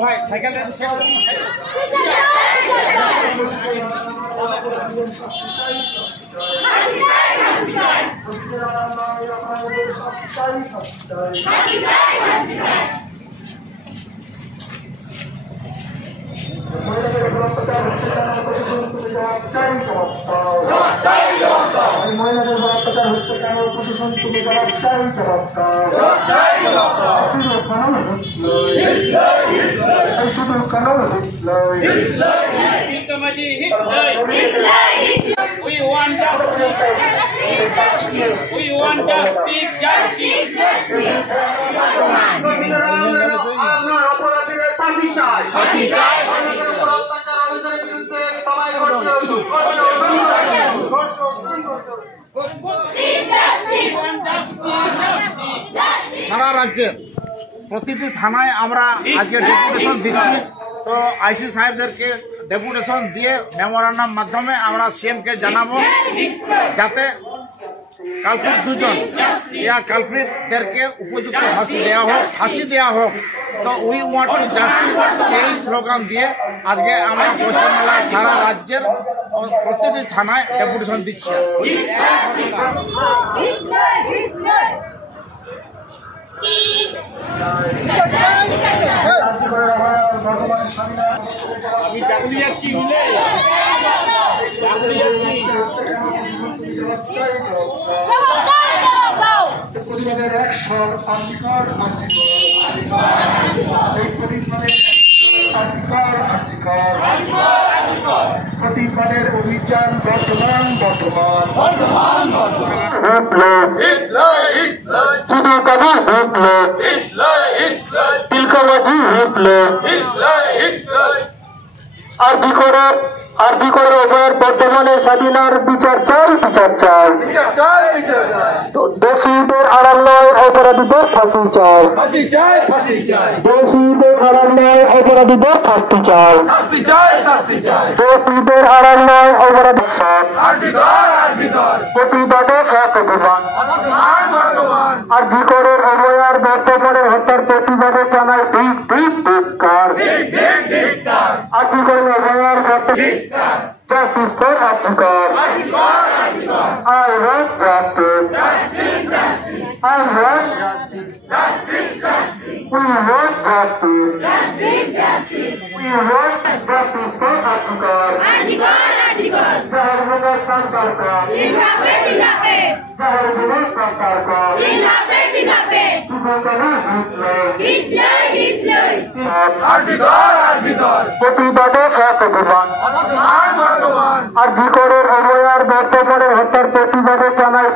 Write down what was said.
ভাই cycle We want justice, justice. সারা রাজ্যের প্রতিটি থানায় আমরা আজকে ডেপুটেশন দিচ্ছি। তো আইসি সাহেবদেরকে ডেপুটেশন দিয়ে মেমোরান্ডাম মাধ্যমে আমরা সিএমকে জানাবো যাতে কালপ্রিট দুজন কালপ্রিটদেরকে উপযুক্ত ফাঁসি দেওয়া হোক। তো উই ওয়ান্ট টু জাস্টিস এই স্লোগান দিয়ে আজকে আমরা পশ্চিমবাংলার সারা রাজ্যের প্রতিটি থানায় ডেপুটেশন দিচ্ছি। আমি ডাকলি যাচ্ছি প্রতিবাদের অভিযান বর্তমান আরজি করে ওভার বর্তমানে স্বাধীনার বিচার চাই দোষীদের আড়াল নয় অপরাধীদের ফাঁসি চাই দোষীদের আড়াল নয় অপরাধীদের শাস্তি চাই দোষীদের আড়াল নয় অপরাধী প্রতিবাদে আরজি করে অভয়ার বর্তমানে হত্যার প্রতিবাদে জানায় ধিক্কার আরজি করে অভয়ার Justice for Arjikar. I want justice. I want justice. We want justice. We want justice for Arjikar. Jahar Bina Sarkar ka. Jahar Bina Sarkar ka. Subhakana Hitler. প্রতিবাদে আরজি করে অভয়ার বর্তমানে হত্যার প্রতিবাদে জানায়